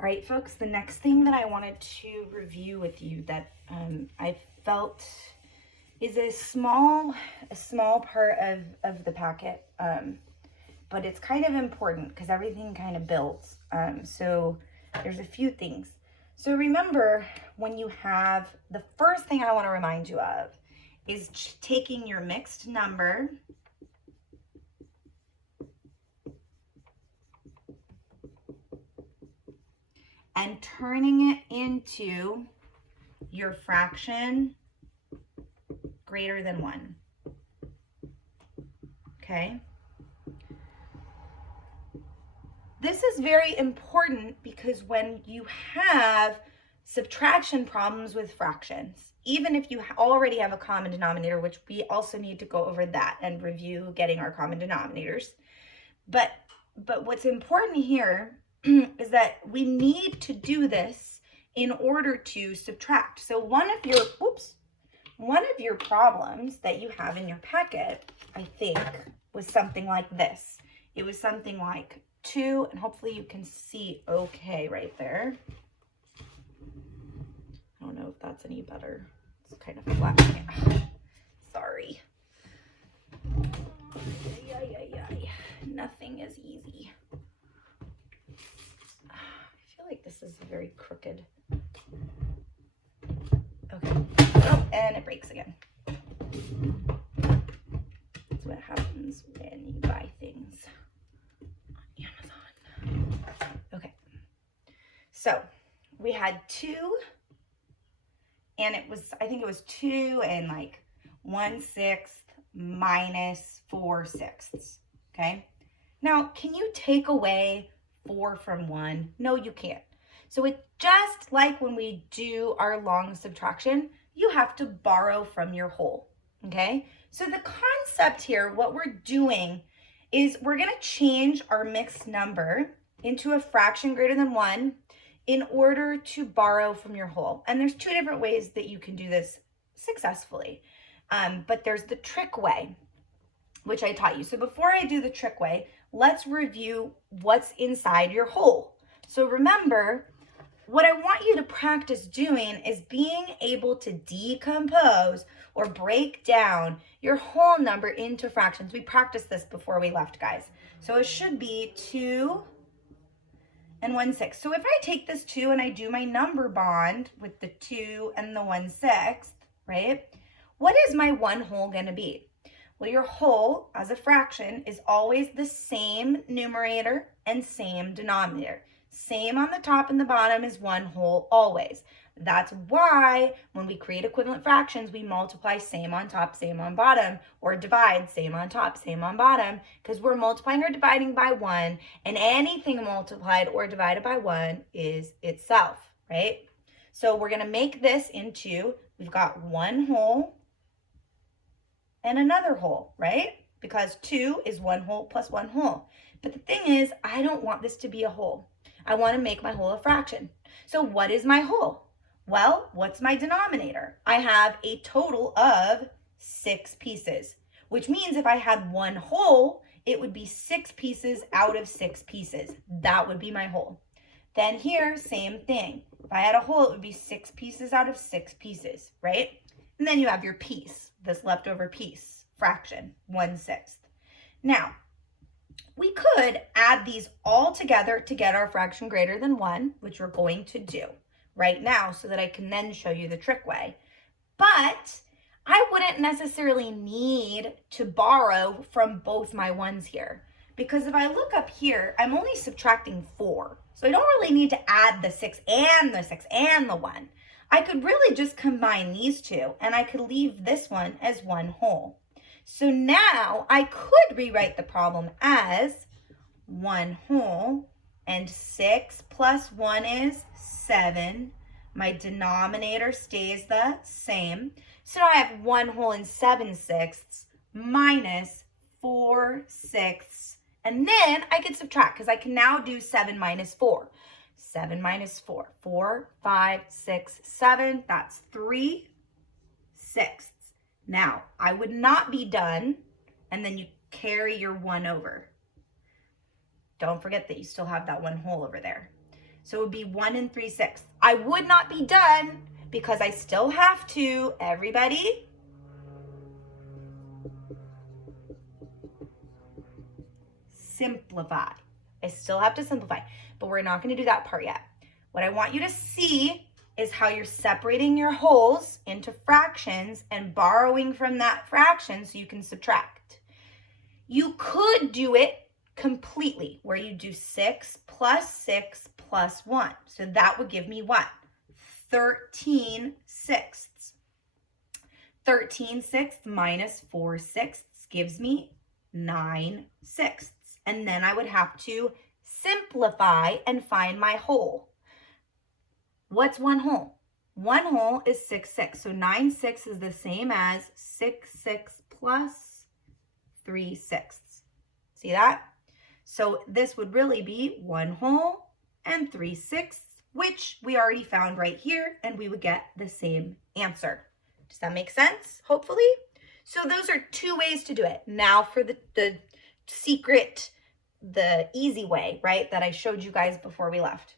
All right, folks, the next thing that I wanted to review with you that I felt is a small part of the packet, but it's kind of important because everything kind of builds. So there's a few things. So remember, when you have, the first thing I want to remind you of is taking your mixed number and turning it into your fraction greater than 1. Okay? This is very important because when you have subtraction problems with fractions, even if you already have a common denominator, which we also need to go over that and review getting our common denominators. But what's important here is that we need to do this in order to subtract. So one of your problems that you have in your packet, I think, was something like this. It was something like 2, and hopefully you can see okay right there. I don't know if that's any better. It's kind of flat. Sorry. Nothing is easy. I feel like this is very crooked. Okay. Oh, and it breaks again. That's what happens when you buy things on Amazon. Okay. So we had 2, and I think it was 2 and like 1/6 minus 4/6. Okay. Now, can you take away 4 from 1? No, you can't. So it's just like when we do our long subtraction, you have to borrow from your whole, okay? So the concept here, what we're doing is we're gonna change our mixed number into a fraction greater than 1 in order to borrow from your whole. And there's 2 different ways that you can do this successfully. But there's the trick way, which I taught you. So before I do the trick way, let's review what's inside your whole. So remember, what I want you to practice doing is being able to decompose or break down your whole number into fractions. We practiced this before we left, guys. So it should be 2 and 1/6. So if I take this 2 and I do my number bond with the 2 and the 1/6, right? What is my 1 whole gonna be? Well, your whole as a fraction is always the same numerator and same denominator. Same on the top and the bottom is 1 whole always. That's why when we create equivalent fractions, we multiply same on top, same on bottom, or divide same on top, same on bottom, because we're multiplying or dividing by 1, and anything multiplied or divided by 1 is itself, right? So we're going to make this into, we've got 1 whole and another whole, right? Because 2 is 1 whole plus 1 whole. But the thing is, I don't want this to be a whole. I want to make my whole a fraction. So what is my whole? Well, what's my denominator? I have a total of 6 pieces, which means if I had 1 whole, it would be 6 pieces out of 6 pieces. That would be my whole. Then here, same thing. If I had a whole, it would be 6 pieces out of 6 pieces, right? And then you have your piece, this leftover piece, fraction, 1/6. Now, we could add these all together to get our fraction greater than 1, which we're going to do right now so that I can then show you the trick way. But I wouldn't necessarily need to borrow from both my 1s here, because if I look up here, I'm only subtracting 4. So I don't really need to add the 6 and the 6 and the 1. I could really just combine these 2, and I could leave this one as 1 whole. So now I could rewrite the problem as 1 whole, and 6 plus 1 is 7. My denominator stays the same. So now I have 1 whole and 7/6 minus 4/6. And then I can subtract because I can now do 7 minus 4. 7 minus 4. 4, 5, 6, 7. That's 3/6. Now, I would not be done, and then you carry your 1 over. Don't forget that you still have that 1 whole over there. So it would be 1 3/6. I would not be done because I still have to, everybody, simplify. I still have to simplify, but we're not going to do that part yet. What I want you to see is how you're separating your wholes into fractions and borrowing from that fraction so you can subtract. You could do it completely where you do 6 plus 6 plus 1. So that would give me what? 13 sixths. 13 sixths minus 4 sixths gives me 9 sixths. And then I would have to simplify and find my whole. What's one whole? One whole is 6 6. So 9 6 is the same as 6 6 plus 3 sixths. See that? So this would really be 1 whole and 3 sixths, which we already found right here, and we would get the same answer. Does that make sense? Hopefully. So those are 2 ways to do it. Now for the secret, the easy way, right, that I showed you guys before we left.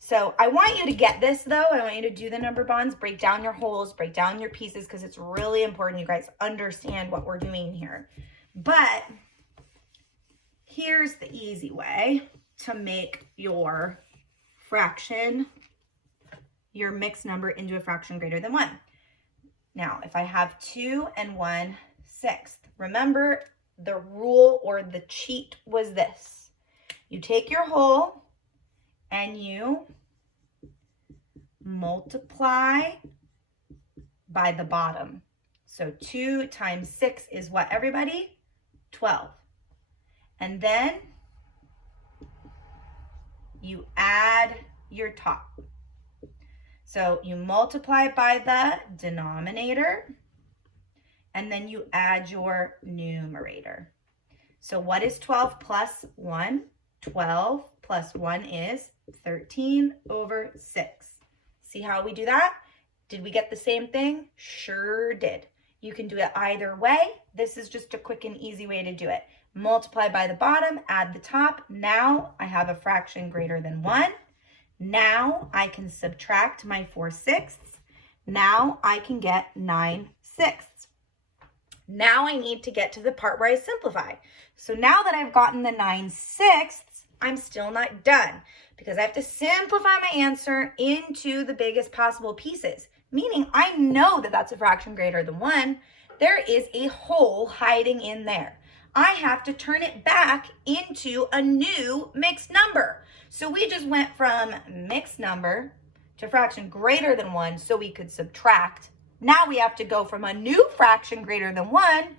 So I want you to get this, though. I want you to do the number bonds, break down your wholes, break down your pieces, because it's really important you guys understand what we're doing here. But here's the easy way to make your fraction, your mixed number, into a fraction greater than 1. Now, if I have 2 and 1 sixth, remember the rule or the cheat was this. You take your whole and you multiply by the bottom. So 2 times 6 is what, everybody? 12. And then you add your top. So you multiply by the denominator, and then you add your numerator. So what is 12 plus 1? 12 plus 1 is 13 over 6. See how we do that? Did we get the same thing? Sure did. You can do it either way. This is just a quick and easy way to do it. Multiply by the bottom, add the top. Now I have a fraction greater than 1. Now I can subtract my 4 sixths. Now I can get 9 sixths. Now I need to get to the part where I simplify. So now that I've gotten the 9 sixths, I'm still not done because I have to simplify my answer into the biggest possible pieces, meaning I know that that's a fraction greater than 1. There is a whole hiding in there. I have to turn it back into a new mixed number. So we just went from mixed number to fraction greater than 1 so we could subtract. Now we have to go from a new fraction greater than 1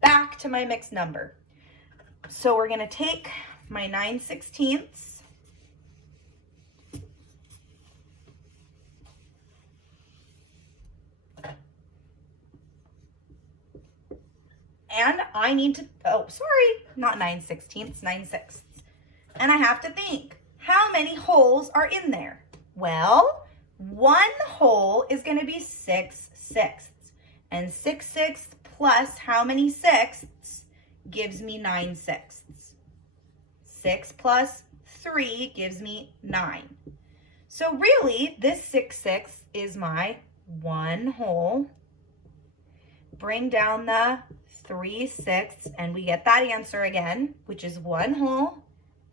back to my mixed number. So we're going to take my 9/16 and I need to, not 9/16, 9/6. And I have to think, how many wholes are in there? Well, 1 whole is going to be 6 sixths. And 6 sixths plus how many sixths gives me 9 sixths. 6 plus 3 gives me 9. So really, this 6 sixths is my 1 whole. Bring down the 3 sixths, and we get that answer again, which is 1 whole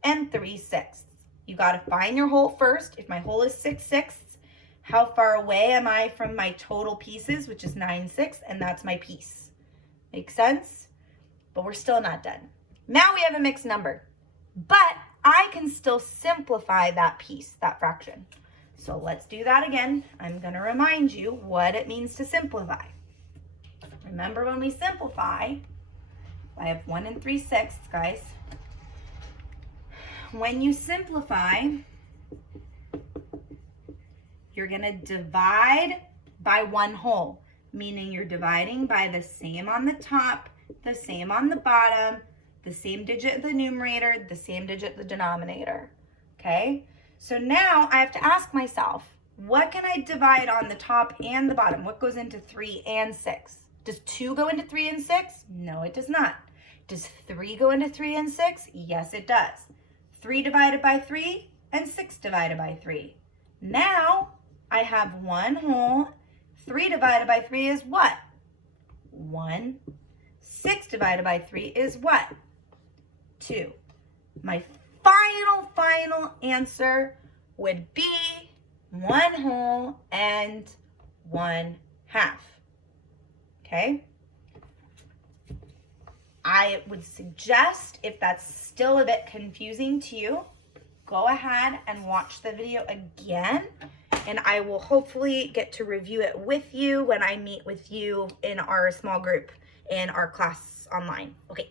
and 3 sixths. You got to find your whole first. If my whole is 6 sixths, how far away am I from my total pieces, which is 9 sixths, and that's my piece. Make sense? But we're still not done. Now we have a mixed number, but I can still simplify that piece, that fraction. So let's do that again. I'm going to remind you what it means to simplify. Remember, when we simplify, I have 1 3/6, guys. When you simplify, you're going to divide by 1 whole, meaning you're dividing by the same on the top, the same on the bottom, the same digit at the numerator, the same digit at the denominator. Okay? So now I have to ask myself, what can I divide on the top and the bottom? What goes into 3 and 6? Does 2 go into 3 and 6? No, it does not. Does 3 go into 3 and 6? Yes, it does. 3 divided by 3, and 6 divided by 3. Now I have 1 whole. 3 divided by 3 is what? 1. 6 divided by 3 is what? 2. My final answer would be 1 whole and 1 half. Okay? I would suggest, if that's still a bit confusing to you, go ahead and watch the video again, and I will hopefully get to review it with you when I meet with you in our small group in our class online. Okay.